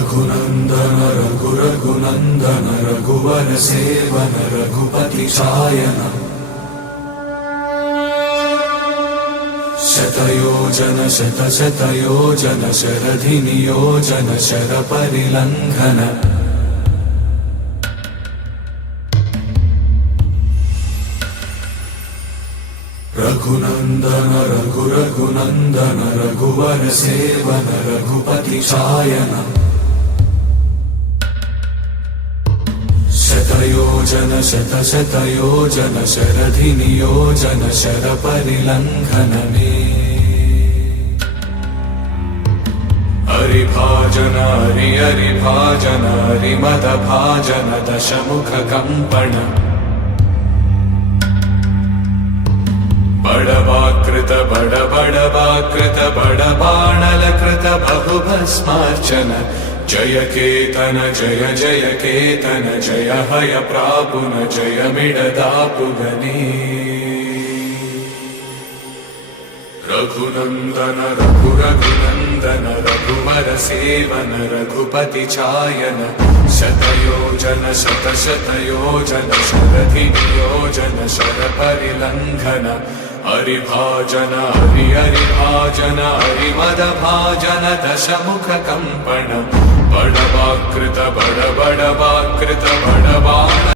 रघुनन्दन रघुनन्दन रघुवर seven Raghupati चायन शतयोजन शतशतयोजन शरधि नियोजन sir परिलंघन Raghunandan Raghunandan रघुवर seven Raghupati चायन शतयोजन शतशतयोजन शरधि नियोजन sir परिलंघन हरिभाजन हरिभाजन हरिमद भाजन दशमुख कंपन बड़वाकृत बड़वाकृत बड़बाणलकृत बहुभस्मार्चन जय केतन जय जय केतन जय हय प्रापुन जय मिडदापुगनी रघुनन्दन रघुनन्दन रघुवर सेवन रघुपति चायन शतयोजन शतशतयोजन शरधि नियोजन शर परिलंघन हरिभाजन हरिभाजन हरिमद भाजन दशमुख कंपन बड़वाकृत बड़वाकृत बड़बाण